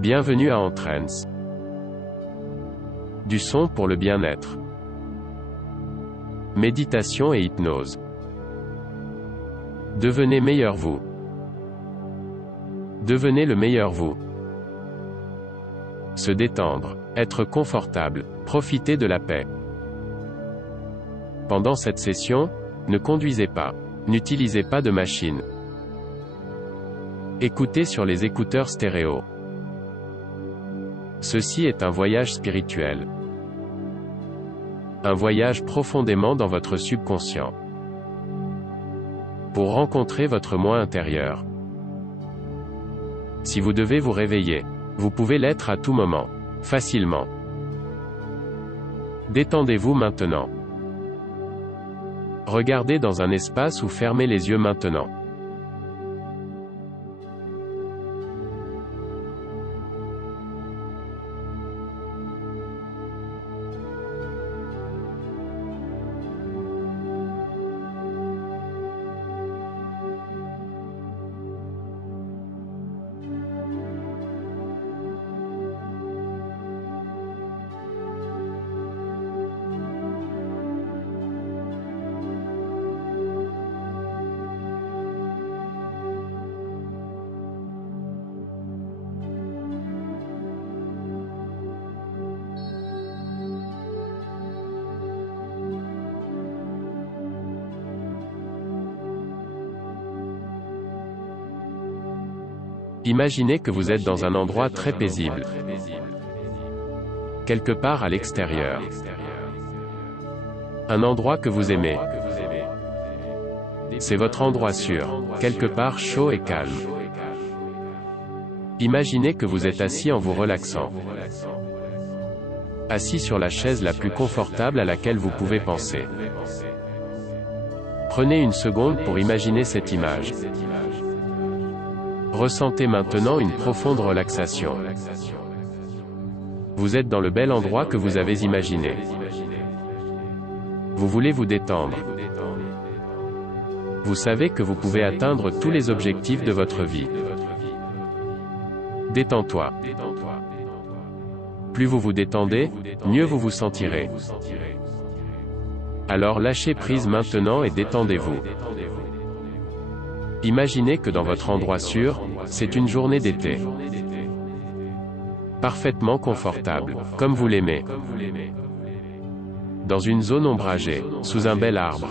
Bienvenue à Entrance. Du son pour le bien-être. Méditation et hypnose. Devenez meilleur vous. Devenez le meilleur vous. Se détendre, être confortable, profiter de la paix. Pendant cette session, ne conduisez pas. N'utilisez pas de machine. Écoutez sur les écouteurs stéréo. Ceci est un voyage spirituel. Un voyage profondément dans votre subconscient. Pour rencontrer votre moi intérieur. Si vous devez vous réveiller, vous pouvez l'être à tout moment, facilement. Détendez-vous maintenant. Regardez dans un espace ou fermez les yeux maintenant. Imaginez que vous êtes dans un endroit très paisible. Quelque part à l'extérieur. Un endroit que vous aimez. C'est votre endroit sûr, quelque part chaud et calme. Imaginez que vous êtes assis en vous relaxant. Assis sur la chaise la plus confortable à laquelle vous pouvez penser. Prenez une seconde pour imaginer cette image. Ressentez maintenant une profonde relaxation. Vous êtes dans le bel endroit que vous avez imaginé. Vous voulez vous détendre. Vous savez que vous pouvez atteindre tous les objectifs de votre vie. Détends-toi. Plus vous vous détendez, mieux vous vous sentirez. Alors lâchez prise maintenant et détendez-vous. Imaginez que dans votre endroit sûr, c'est une journée d'été. Parfaitement confortable, comme vous l'aimez. Dans une zone ombragée, sous un bel arbre.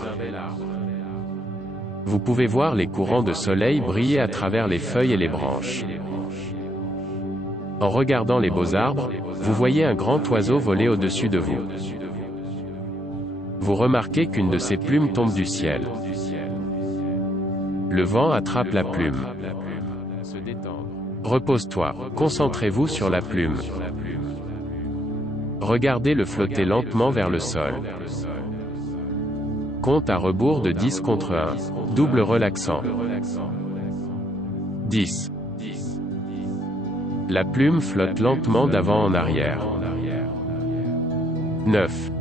Vous pouvez voir les courants de soleil briller à travers les feuilles et les branches. En regardant les beaux arbres, vous voyez un grand oiseau voler au-dessus de vous. Vous remarquez qu'une de ses plumes tombe du ciel. Le vent attrape la plume. Repose-toi, concentrez-vous sur la plume. Regardez-le flotter lentement vers le sol. Compte à rebours de 10 contre 1. Double relaxant. 10. La plume flotte lentement d'avant en arrière. 9.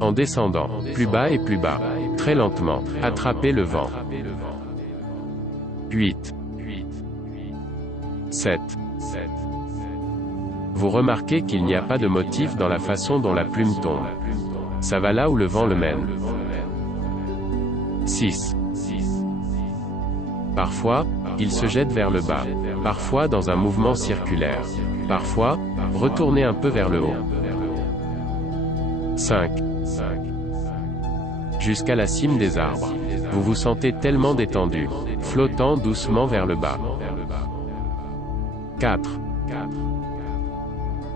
En descendant, plus bas et plus bas, très lentement, attrapez le vent. 8. 7. Vous remarquez qu'il n'y a pas de motif dans la façon dont la plume tombe. Ça va là où le vent le mène. 6. Parfois, il se jette vers le bas. Parfois dans un mouvement circulaire. Parfois, retournez un peu vers le haut. 5. Jusqu'à la cime des arbres. Vous vous sentez tellement détendu, flottant doucement vers le bas. 4.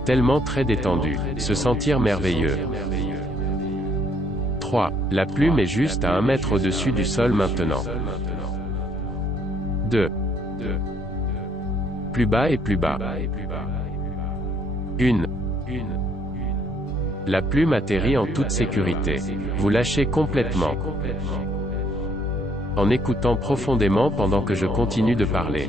Tellement très détendu, se sentir merveilleux. 3. La plume est juste à 1 mètre au-dessus du sol maintenant. 2. Plus bas et plus bas. 1. La plume atterrit en toute sécurité. Vous lâchez complètement. En écoutant profondément pendant que je continue de parler.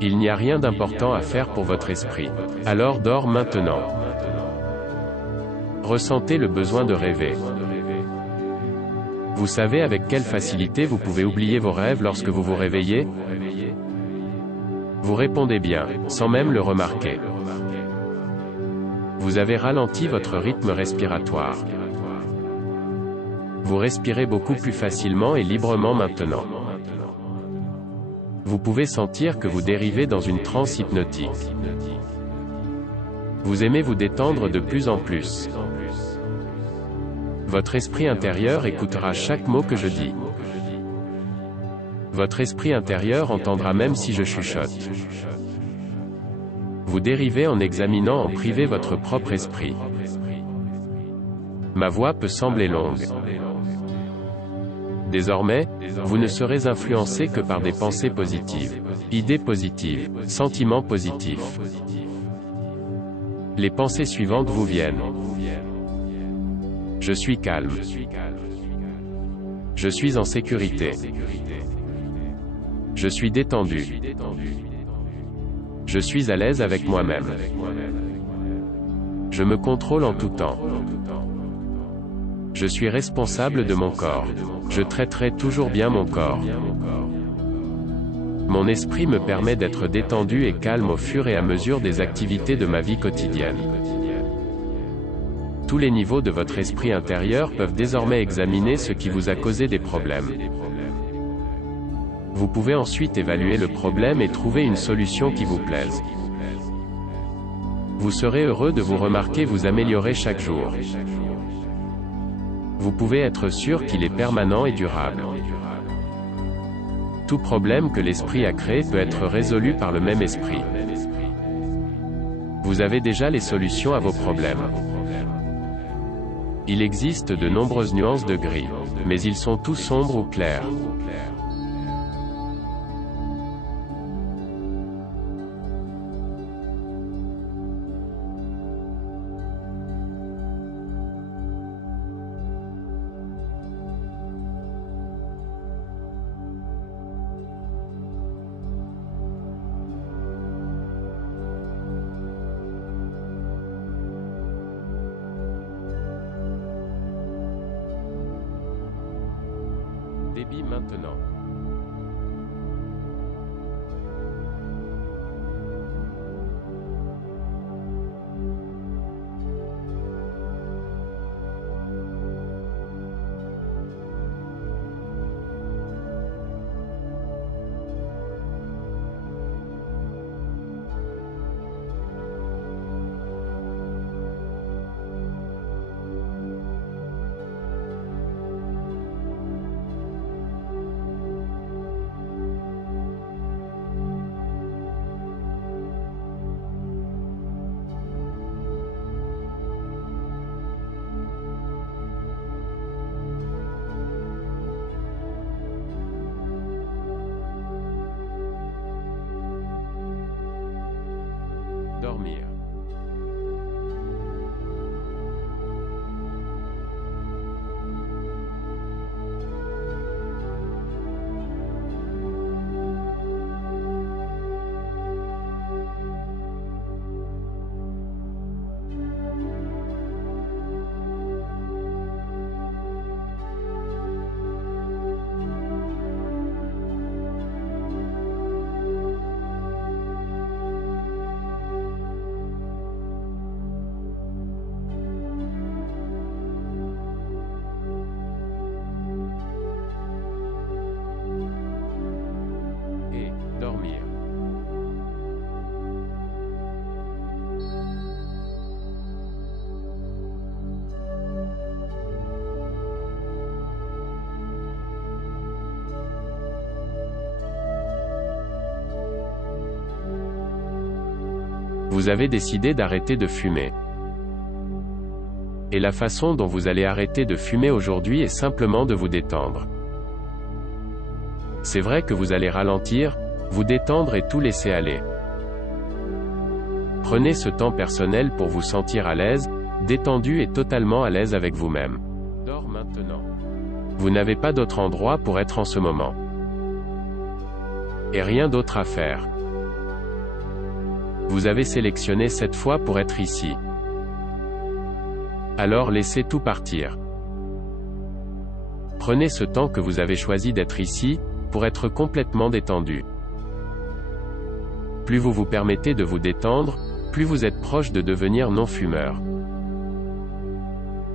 Il n'y a rien d'important à faire pour votre esprit. Alors dors maintenant. Ressentez le besoin de rêver. Vous savez avec quelle facilité vous pouvez oublier vos rêves lorsque vous vous réveillez? Vous répondez bien, sans même le remarquer. Vous avez ralenti votre rythme respiratoire. Vous respirez beaucoup plus facilement et librement maintenant. Vous pouvez sentir que vous dérivez dans une transe hypnotique. Vous aimez vous détendre de plus en plus. Votre esprit intérieur écoutera chaque mot que je dis. Votre esprit intérieur entendra même si je chuchote. Vous dérivez en examinant en privé votre propre esprit. Ma voix peut sembler longue. Désormais, vous ne serez influencé que par des pensées positives, idées positives, sentiments positifs. Les pensées suivantes vous viennent. Je suis calme. Je suis en sécurité. Je suis détendu. Je suis à l'aise avec moi-même. Je me contrôle en tout temps. Je suis responsable de mon corps. Je traiterai toujours bien mon corps. Mon esprit me permet d'être détendu et calme au fur et à mesure des activités de ma vie quotidienne. Tous les niveaux de votre esprit intérieur peuvent désormais examiner ce qui vous a causé des problèmes. Vous pouvez ensuite évaluer le problème et trouver une solution qui vous plaise. Vous serez heureux de vous remarquer vous améliorer chaque jour. Vous pouvez être sûr qu'il est permanent et durable. Tout problème que l'esprit a créé peut être résolu par le même esprit. Vous avez déjà les solutions à vos problèmes. Il existe de nombreuses nuances de gris, mais ils sont tous sombres ou clairs. Débit maintenant. Dormir. Dormir. Vous avez décidé d'arrêter de fumer. Et la façon dont vous allez arrêter de fumer aujourd'hui est simplement de vous détendre. C'est vrai que vous allez ralentir, vous détendre et tout laisser aller. Prenez ce temps personnel pour vous sentir à l'aise, détendu et totalement à l'aise avec vous-même. Dors maintenant. Vous n'avez pas d'autre endroit pour être en ce moment. Et rien d'autre à faire. Vous avez sélectionné cette fois pour être ici. Alors laissez tout partir. Prenez ce temps que vous avez choisi d'être ici, pour être complètement détendu. Plus vous vous permettez de vous détendre, plus vous êtes proche de devenir non-fumeur.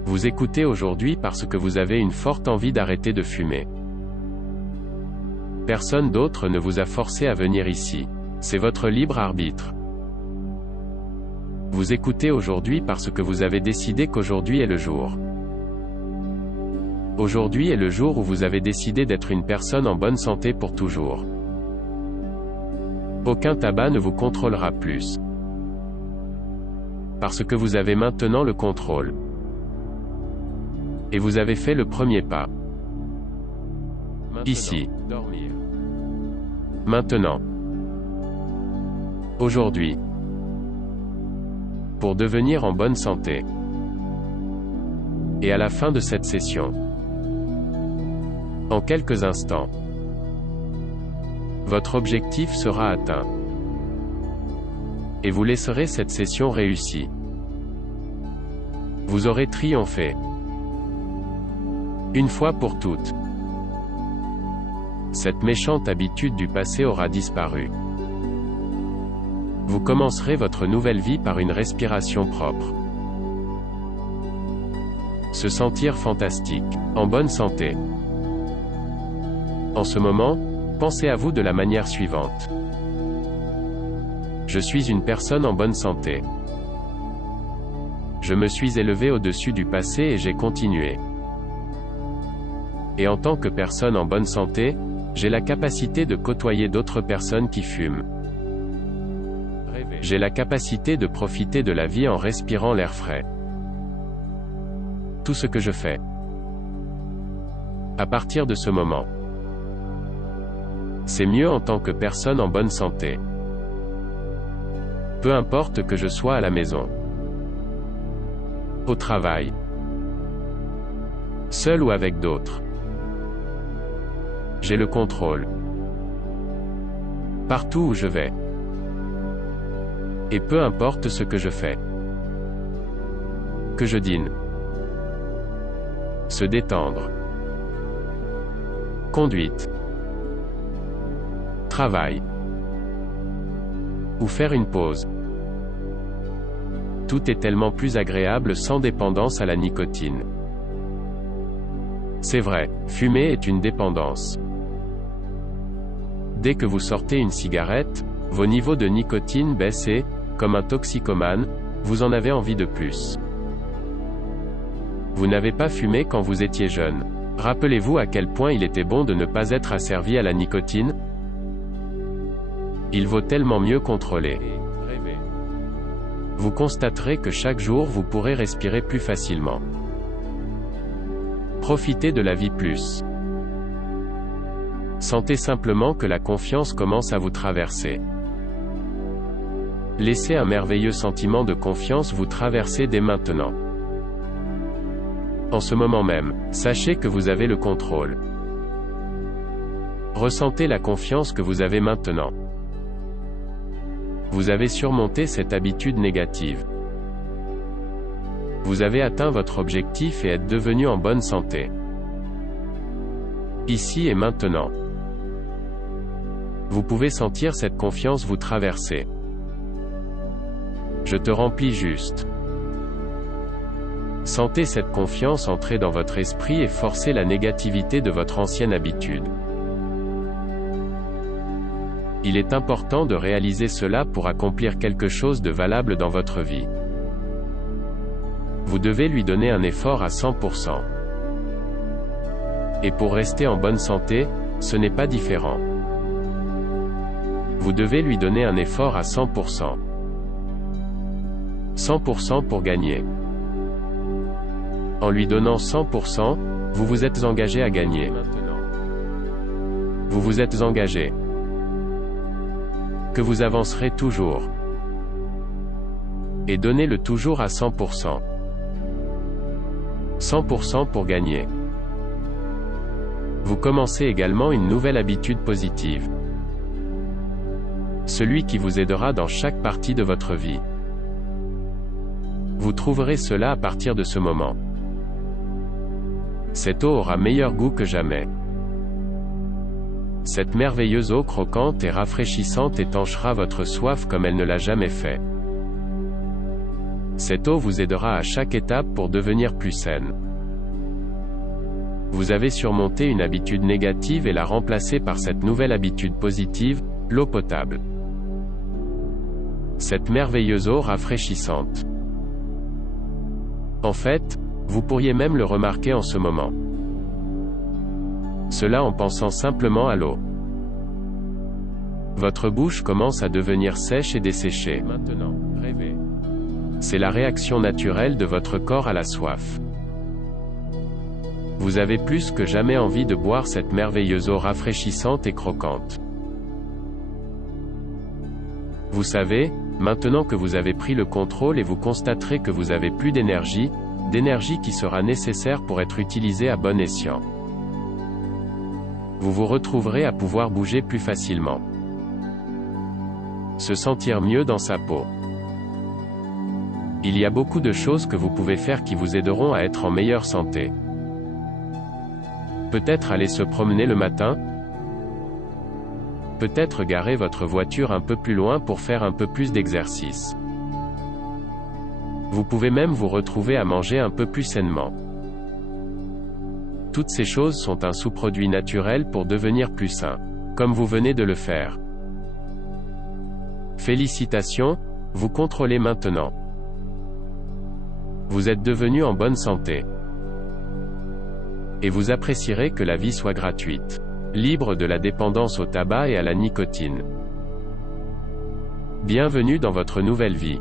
Vous écoutez aujourd'hui parce que vous avez une forte envie d'arrêter de fumer. Personne d'autre ne vous a forcé à venir ici. C'est votre libre arbitre. Vous écoutez aujourd'hui parce que vous avez décidé qu'aujourd'hui est le jour. Aujourd'hui est le jour où vous avez décidé d'être une personne en bonne santé pour toujours. Aucun tabac ne vous contrôlera plus. Parce que vous avez maintenant le contrôle. Et vous avez fait le premier pas. Ici. Maintenant. Aujourd'hui. Pour devenir en bonne santé. Et à la fin de cette session. En quelques instants. Votre objectif sera atteint. Et vous laisserez cette session réussie. Vous aurez triomphé. Une fois pour toutes. Cette méchante habitude du passé aura disparu. Vous commencerez votre nouvelle vie par une respiration propre. Se sentir fantastique, en bonne santé. En ce moment, pensez à vous de la manière suivante. Je suis une personne en bonne santé. Je me suis élevé au-dessus du passé et j'ai continué. Et en tant que personne en bonne santé, j'ai la capacité de côtoyer d'autres personnes qui fument. J'ai la capacité de profiter de la vie en respirant l'air frais. Tout ce que je fais. À partir de ce moment. C'est mieux en tant que personne en bonne santé. Peu importe que je sois à la maison. Au travail. Seul ou avec d'autres. J'ai le contrôle. Partout où je vais. Et peu importe ce que je fais. Que je dîne. Se détendre. Conduite. Travail. Ou faire une pause. Tout est tellement plus agréable sans dépendance à la nicotine. C'est vrai, fumer est une dépendance. Dès que vous sortez une cigarette, vos niveaux de nicotine baissent et, comme un toxicomane, vous en avez envie de plus. Vous n'avez pas fumé quand vous étiez jeune. Rappelez-vous à quel point il était bon de ne pas être asservi à la nicotine? Il vaut tellement mieux contrôler. Vous constaterez que chaque jour vous pourrez respirer plus facilement. Profitez de la vie plus. Sentez simplement que la confiance commence à vous traverser. Laissez un merveilleux sentiment de confiance vous traverser dès maintenant. En ce moment même, sachez que vous avez le contrôle. Ressentez la confiance que vous avez maintenant. Vous avez surmonté cette habitude négative. Vous avez atteint votre objectif et êtes devenu en bonne santé. Ici et maintenant. Vous pouvez sentir cette confiance vous traverser. Je te remplis juste. Sentez cette confiance entrer dans votre esprit et forcer la négativité de votre ancienne habitude. Il est important de réaliser cela pour accomplir quelque chose de valable dans votre vie. Vous devez lui donner un effort à 100%. Et pour rester en bonne santé, ce n'est pas différent. Vous devez lui donner un effort à 100%. 100% pour gagner. En lui donnant 100%, vous vous êtes engagé à gagner. Vous vous êtes engagé. Que vous avancerez toujours. Et donnez-le toujours à 100%. 100% pour gagner. Vous commencez également une nouvelle habitude positive. celui qui vous aidera dans chaque partie de votre vie. Vous trouverez cela à partir de ce moment. Cette eau aura meilleur goût que jamais. Cette merveilleuse eau croquante et rafraîchissante étanchera votre soif comme elle ne l'a jamais fait. Cette eau vous aidera à chaque étape pour devenir plus saine. Vous avez surmonté une habitude négative et la remplacée par cette nouvelle habitude positive, l'eau potable. Cette merveilleuse eau rafraîchissante. En fait, vous pourriez même le remarquer en ce moment. Cela en pensant simplement à l'eau. Votre bouche commence à devenir sèche et desséchée. Maintenant, rêvez. C'est la réaction naturelle de votre corps à la soif. Vous avez plus que jamais envie de boire cette merveilleuse eau rafraîchissante et croquante. Vous savez, maintenant que vous avez pris le contrôle et vous constaterez que vous avez plus d'énergie qui sera nécessaire pour être utilisée à bon escient. Vous vous retrouverez à pouvoir bouger plus facilement. Se sentir mieux dans sa peau. Il y a beaucoup de choses que vous pouvez faire qui vous aideront à être en meilleure santé. Peut-être aller se promener le matin. Peut-être garer votre voiture un peu plus loin pour faire un peu plus d'exercice. Vous pouvez même vous retrouver à manger un peu plus sainement. Toutes ces choses sont un sous-produit naturel pour devenir plus sain. Comme vous venez de le faire. Félicitations, vous contrôlez maintenant. Vous êtes devenu en bonne santé. Et vous apprécierez que la vie soit gratuite. Libre de la dépendance au tabac et à la nicotine. Bienvenue dans votre nouvelle vie.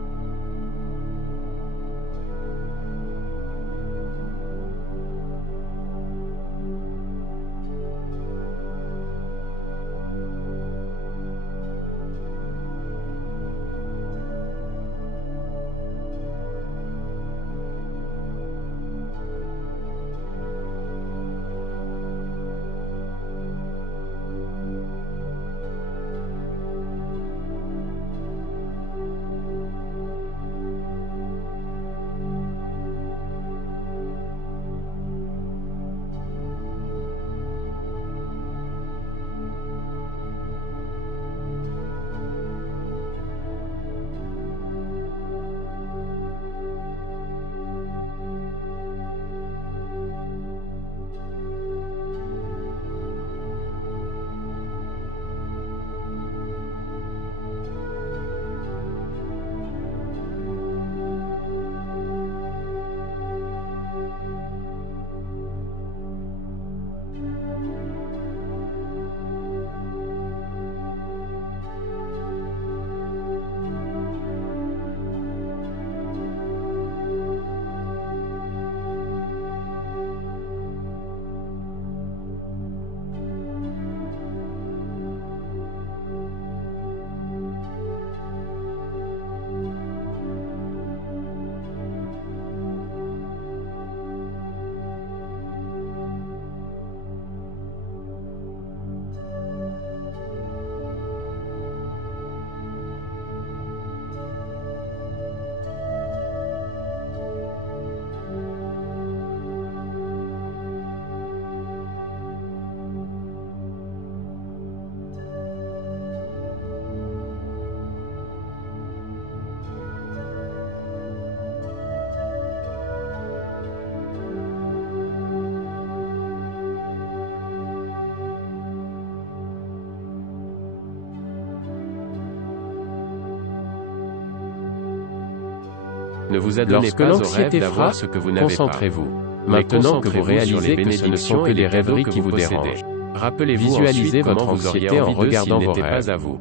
Ne vous adonnez Lorsque pas au l'anxiété rêve d'avoir frappe, ce que vous n'avez pas. concentrez-vous. Maintenant que vous Concentrez-vous sur réalisez les que ce ne sont bénédictions que et des les cadeaux rêveries que qui vous vous possédez. dérangent. Rappelez-vous Visualisez ensuite comment votre vous auriez anxiété en envie d'eux regardant s'ils vos n'étaient rêves. pas à vous.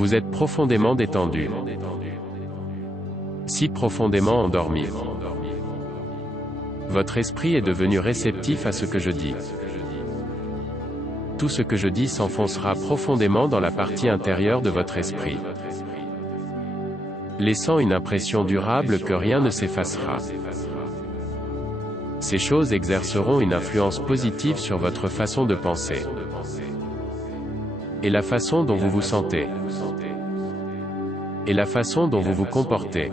Vous êtes profondément détendu. Si profondément endormi. Votre esprit est devenu réceptif à ce que je dis. Tout ce que je dis s'enfoncera profondément dans la partie intérieure de votre esprit, laissant une impression durable que rien ne s'effacera. Ces choses exerceront une influence positive sur votre façon de penser et la façon dont vous vous sentez et la façon dont vous vous comportez.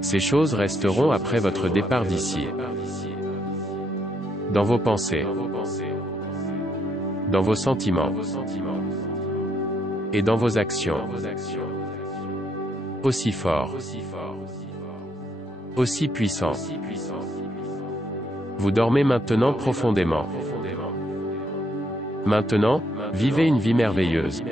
Ces choses resteront après votre départ d'ici, dans vos pensées, dans vos sentiments et dans vos actions, aussi forts, aussi puissants. Vous dormez maintenant profondément. Maintenant, vivez une vie merveilleuse.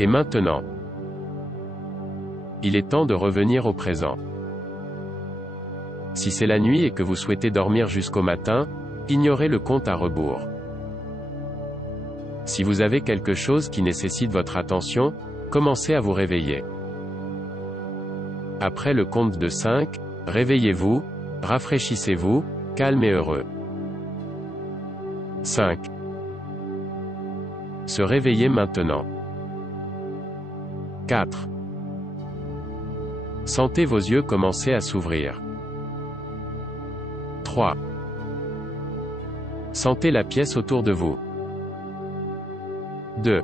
Et maintenant, il est temps de revenir au présent. Si c'est la nuit et que vous souhaitez dormir jusqu'au matin, ignorez le compte à rebours. Si vous avez quelque chose qui nécessite votre attention, commencez à vous réveiller. Après le compte de 5, réveillez-vous, rafraîchissez-vous, calme et heureux. 5. Se réveiller maintenant. 4. Sentez vos yeux commencer à s'ouvrir. 3. Sentez la pièce autour de vous. 2.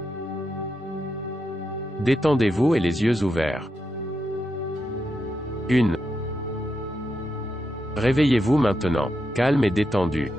Détendez-vous et les yeux ouverts. 1. Réveillez-vous maintenant, calme et détendu.